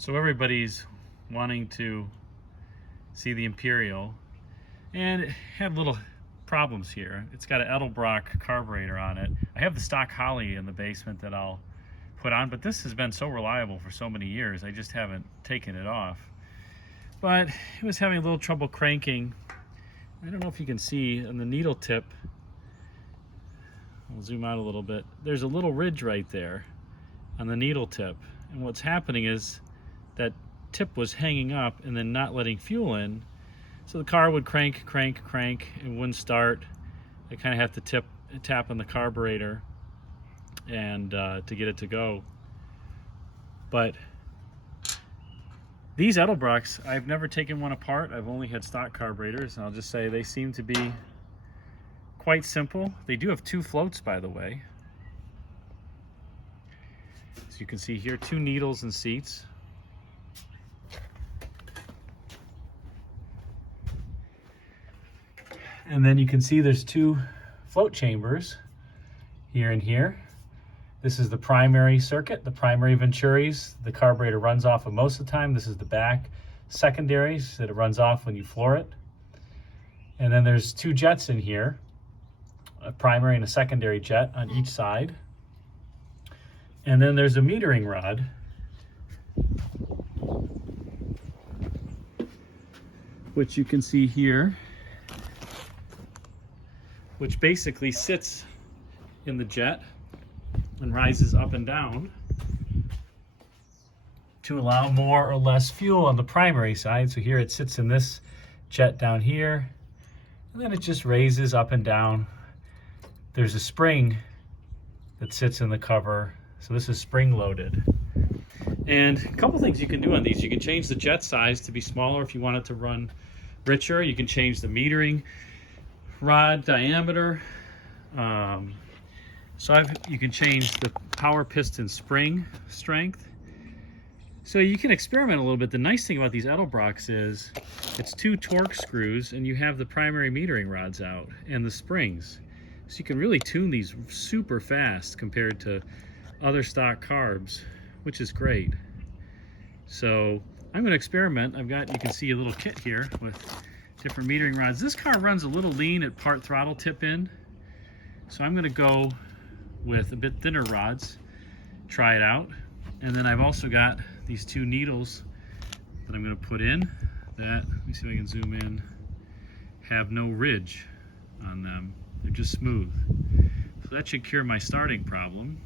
So everybody's wanting to see the Imperial, and it had little problems here. It's got an Edelbrock carburetor on it. I have the stock Holly in the basement that I'll put on, but this has been so reliable for so many years, I just haven't taken it off. But it was having a little trouble cranking. I don't know if you can see on the needle tip, I'll zoom out a little bit, there's a little ridge right there on the needle tip. And what's happening is that tip was hanging up and then not letting fuel in. So the car would crank, and wouldn't start. I kind of have to tap on the carburetor and to get it to go. But these Edelbrocks, I've never taken one apart. I've only had stock carburetors, and I'll just say they seem to be quite simple. They do have two floats, by the way. So you can see here, two needles and seats. And then you can see there's two float chambers here and here. This is the primary circuit, the primary Venturis. The carburetor runs off of most of the time. This is the back secondaries that it runs off when you floor it. And then there's two jets in here, a primary and a secondary jet on each side. And then there's a metering rod which you can see here, which basically sits in the jet and rises up and down to allow more or less fuel on the primary side. So here it sits in this jet down here, and then it just raises up and down. There's a spring that sits in the cover, so this is spring loaded. And a couple things you can do on these. You can change the jet size to be smaller if you want it to run richer. You can change the metering rod diameter. You can change the power piston spring strength. So you can experiment a little bit. The nice thing about these Edelbrocks is it's two torque screws, and you have the primary metering rods out and the springs. So you can really tune these super fast compared to other stock carbs, which is great. So I'm going to experiment. You can see a little kit here with different metering rods. This car runs a little lean at part throttle tip in, so I'm going to go with a bit thinner rods, try it out. And then I've also got these two needles that I'm going to put in that, let me see if I can zoom in, have no ridge on them. They're just smooth. So that should cure my starting problem.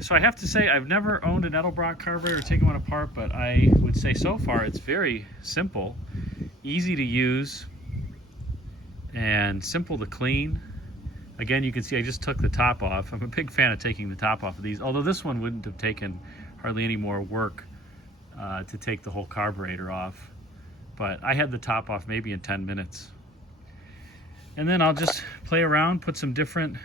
So I have to say, I've never owned an Edelbrock carburetor or taken one apart, but I would say so far it's very simple, easy to use, and simple to clean. Again, you can see I just took the top off. I'm a big fan of taking the top off of these, although this one wouldn't have taken hardly any more work to take the whole carburetor off. But I had the top off maybe in 10 minutes. And then I'll just play around, put some different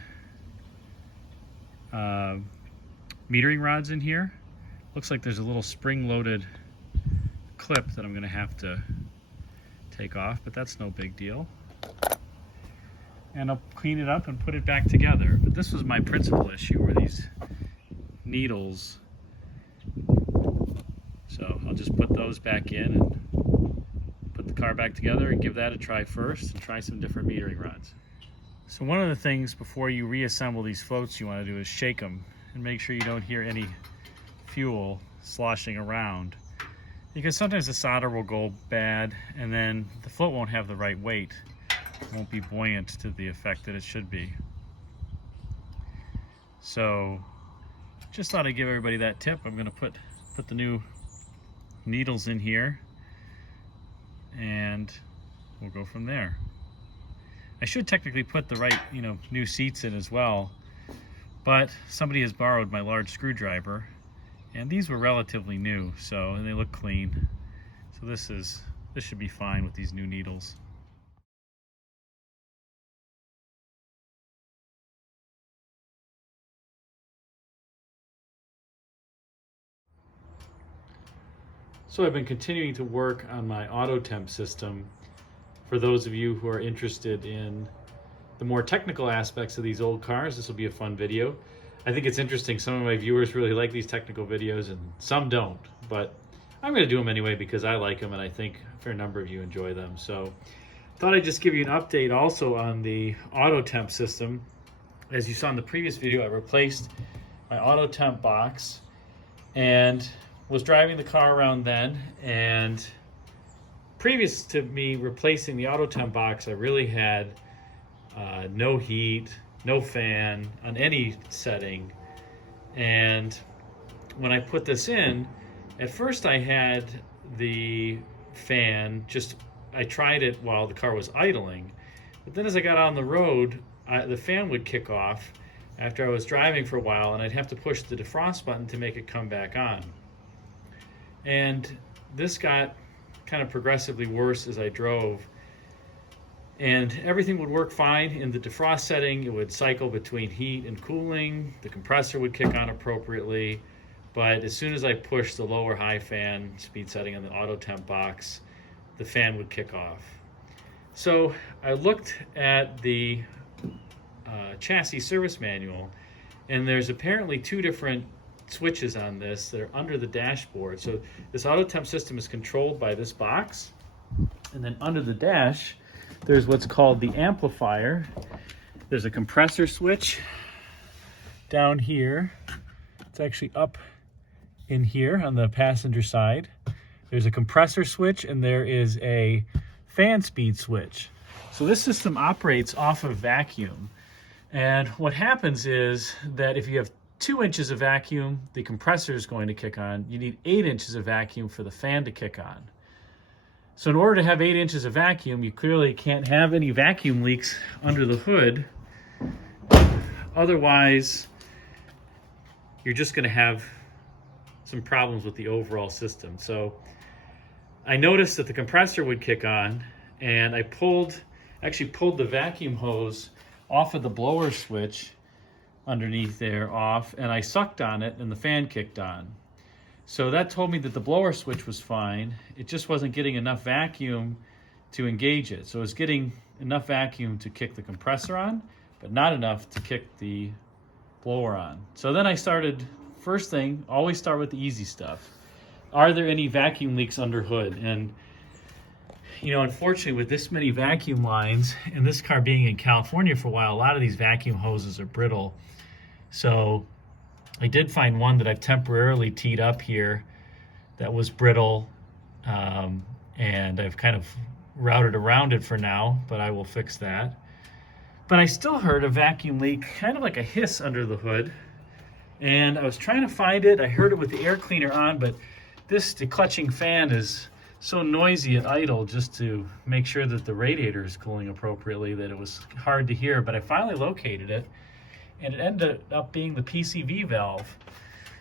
metering rods in here. Looks like there's a little spring-loaded clip that I'm going to have to take off, but that's no big deal. And I'll clean it up and put it back together. But this was my principal issue, were these needles. So I'll just put those back in and put the car back together and give that a try first, and try some different metering rods. So one of the things before you reassemble these floats you want to do is shake them and make sure you don't hear any fuel sloshing around, because sometimes the solder will go bad and then the float won't have the right weight. It won't be buoyant to the effect that it should be. So just thought I'd give everybody that tip. I'm going to put the new needles in here, and we'll go from there. I should technically put the right, new seats in as well, but somebody has borrowed my large screwdriver, and these were relatively new, and they look clean. So this should be fine with these new needles. So I've been continuing to work on my Auto Temp system. For those of you who are interested in the more technical aspects of these old cars, this will be a fun video. I think it's interesting. Some of my viewers really like these technical videos and some don't, but I'm going to do them anyway because I like them and I think a fair number of you enjoy them. So thought I'd just give you an update also on the Auto Temp system. As you saw in the previous video, I replaced my Auto Temp box and was driving the car around then, and previous to me replacing the Auto Temp box, I really had no heat, no fan on any setting. And when I put this in, at first I had the fan, I tried it while the car was idling, but then as I got on the road, the fan would kick off after I was driving for a while, and I'd have to push the defrost button to make it come back on. And this got kind of progressively worse as I drove, and everything would work fine in the defrost setting. It would cycle between heat and cooling, the compressor would kick on appropriately, but as soon as I pushed the lower high fan speed setting on the Auto Temp box, the fan would kick off. So I looked at the chassis service manual, and there's apparently two different switches on this that are under the dashboard. So this Auto Temp system is controlled by this box, and then under the dash there's what's called the amplifier. There's a compressor switch down here. It's actually up in here on the passenger side. There's a compressor switch, and there is a fan speed switch. So this system operates off of vacuum. And what happens is that if you have 2 inches of vacuum, the compressor is going to kick on. You need 8 inches of vacuum for the fan to kick on. So in order to have 8 inches of vacuum, you clearly can't have any vacuum leaks under the hood. Otherwise, you're just going to have some problems with the overall system. So I noticed that the compressor would kick on, and I actually pulled the vacuum hose off of the blower switch underneath there off, and I sucked on it and the fan kicked on. So that told me that the blower switch was fine. It just wasn't getting enough vacuum to engage it. So it was getting enough vacuum to kick the compressor on, but not enough to kick the blower on. So then I started, first thing, always start with the easy stuff. Are there any vacuum leaks under hood? And you know, unfortunately, with this many vacuum lines, and this car being in California for a while, a lot of these vacuum hoses are brittle. So I did find one that I've temporarily teed up here that was brittle, and I've kind of routed around it for now, but I will fix that. But I still heard a vacuum leak, kind of like a hiss under the hood, and I was trying to find it. I heard it with the air cleaner on, but the clutching fan is so noisy at idle just to make sure that the radiator is cooling appropriately that it was hard to hear. But I finally located it, and it ended up being the PCV valve.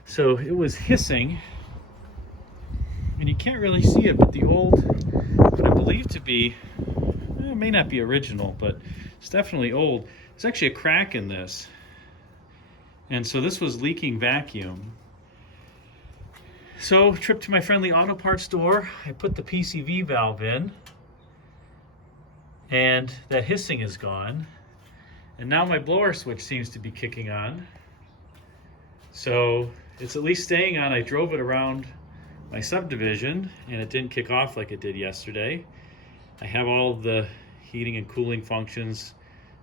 So it was hissing, and you can't really see it, but the old, what I believe to be, it may not be original, but it's definitely old. There's actually a crack in this, and so this was leaking vacuum. So, trip to my friendly auto parts store, I put the PCV valve in, and that hissing is gone. And now my blower switch seems to be kicking on. So, it's at least staying on. I drove it around my subdivision, and it didn't kick off like it did yesterday. I have all the heating and cooling functions,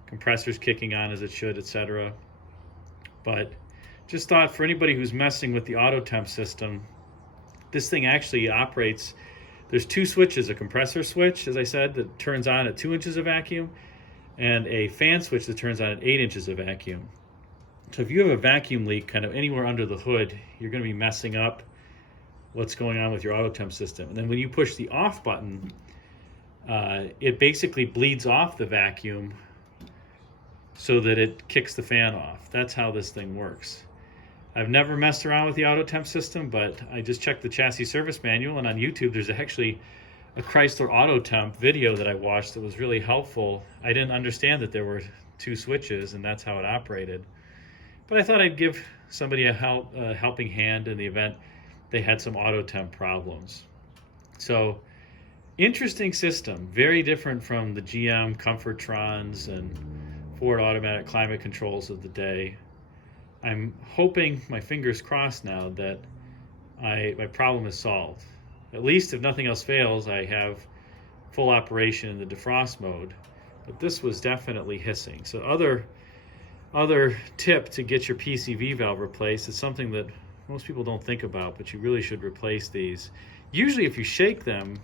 compressors kicking on as it should, etc. But just thought for anybody who's messing with the Auto Temp system, this thing actually operates, there's 2 switches, a compressor switch, as I said, that turns on at 2 inches of vacuum, and a fan switch that turns on at 8 inches of vacuum. So if you have a vacuum leak kind of anywhere under the hood, you're going to be messing up what's going on with your Auto Temp system. And then when you push the off button, it basically bleeds off the vacuum so that it kicks the fan off. That's how this thing works. I've never messed around with the Auto Temp system, but I just checked the chassis service manual, and on YouTube there's actually a Chrysler Auto Temp video that I watched that was really helpful. I didn't understand that there were 2 switches and that's how it operated. But I thought I'd give somebody a helping hand in the event they had some Auto Temp problems. So, interesting system, very different from the GM Comfortrons and Ford automatic climate controls of the day. I'm hoping, my fingers crossed now, that my problem is solved. At least if nothing else fails, I have full operation in the defrost mode. But this was definitely hissing. So other tip to get your PCV valve replaced is something that most people don't think about, but you really should replace these. Usually if you shake them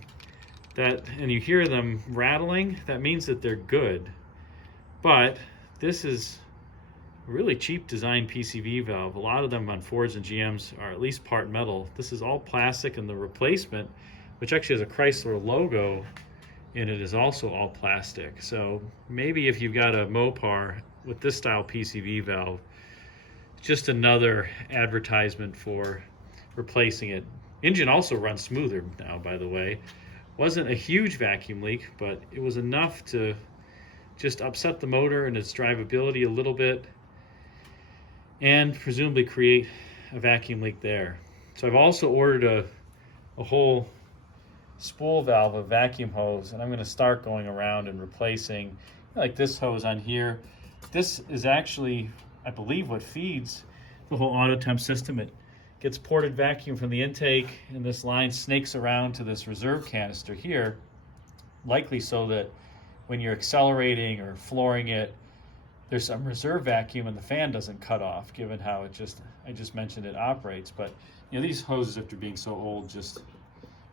and you hear them rattling, that means that they're good. But this is a really cheap design PCV valve. A lot of them on Fords and GMs are at least part metal. This is all plastic, and the replacement, which actually has a Chrysler logo in it, is also all plastic. So maybe if you've got a Mopar with this style PCV valve, just another advertisement for replacing it. Engine also runs smoother now, by the way. Wasn't a huge vacuum leak, but it was enough to just upset the motor and its drivability a little bit, and presumably create a vacuum leak there. So I've also ordered a whole spool valve of vacuum hose, and I'm going to start going around and replacing, like this hose on here. This is actually, I believe, what feeds the whole Auto Temp system. It gets ported vacuum from the intake, and this line snakes around to this reserve canister here, likely so that when you're accelerating or flooring it, there's some reserve vacuum and the fan doesn't cut off, given how I just mentioned it operates. But you know, these hoses, after being so old, just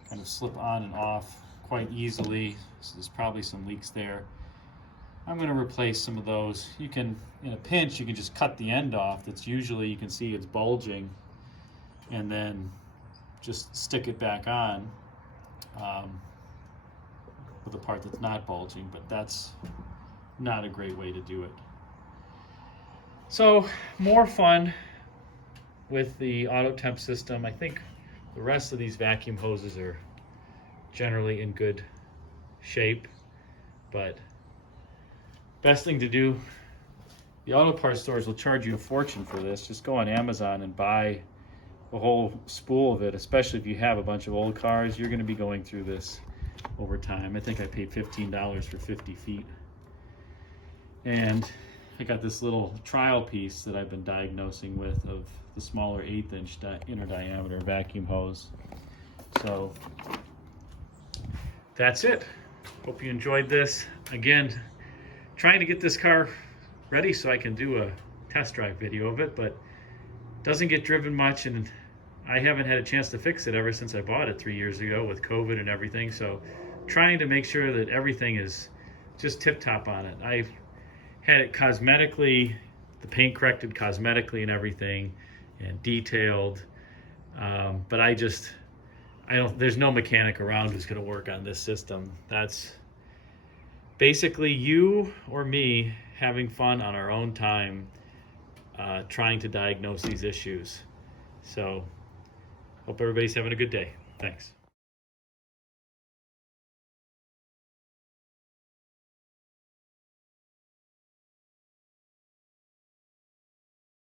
kind of slip on and off quite easily. So there's probably some leaks there. I'm going to replace some of those. You can, in a pinch, you can just cut the end off. That's usually, you can see it's bulging, and then just stick it back on with the part that's not bulging, but that's not a great way to do it. So more fun with the Auto Temp system. I think the rest of these vacuum hoses are generally in good shape, but best thing to do, the auto parts stores will charge you a fortune for this. Just go on Amazon and buy a whole spool of it, especially if you have a bunch of old cars. You're going to be going through this over time. I think I paid $15 for 50 feet. And I got this little trial piece that I've been diagnosing with of the smaller 1/8 inch inner diameter vacuum hose. So that's it. Hope you enjoyed this. Again, trying to get this car ready so I can do a test drive video of it, but doesn't get driven much, and I haven't had a chance to fix it ever since I bought it 3 years ago with COVID and everything. So trying to make sure that everything is just tip-top on it. I've had it cosmetically, the paint corrected cosmetically and everything, and detailed, but there's no mechanic around who's going to work on this system. That's basically you or me having fun on our own time, trying to diagnose these issues. So hope everybody's having a good day. Thanks.